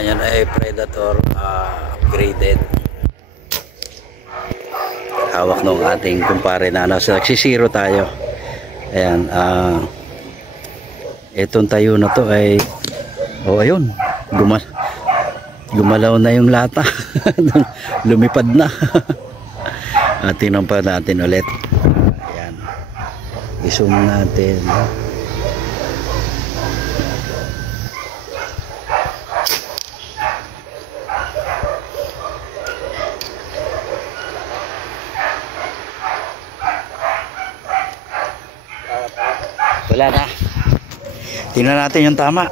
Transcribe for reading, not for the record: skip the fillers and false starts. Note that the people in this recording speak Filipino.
Ayan, yan ay Predator upgraded. Hawak nung ating kumpare na so nagsisiro tayo. Ayan, itong tayo na to ay ayun, gumalaw na yung lata. Lumipad na. Tingnan pa natin ulit. Ayan, i-zoom natin. Wala na. Tingnan natin yung tama.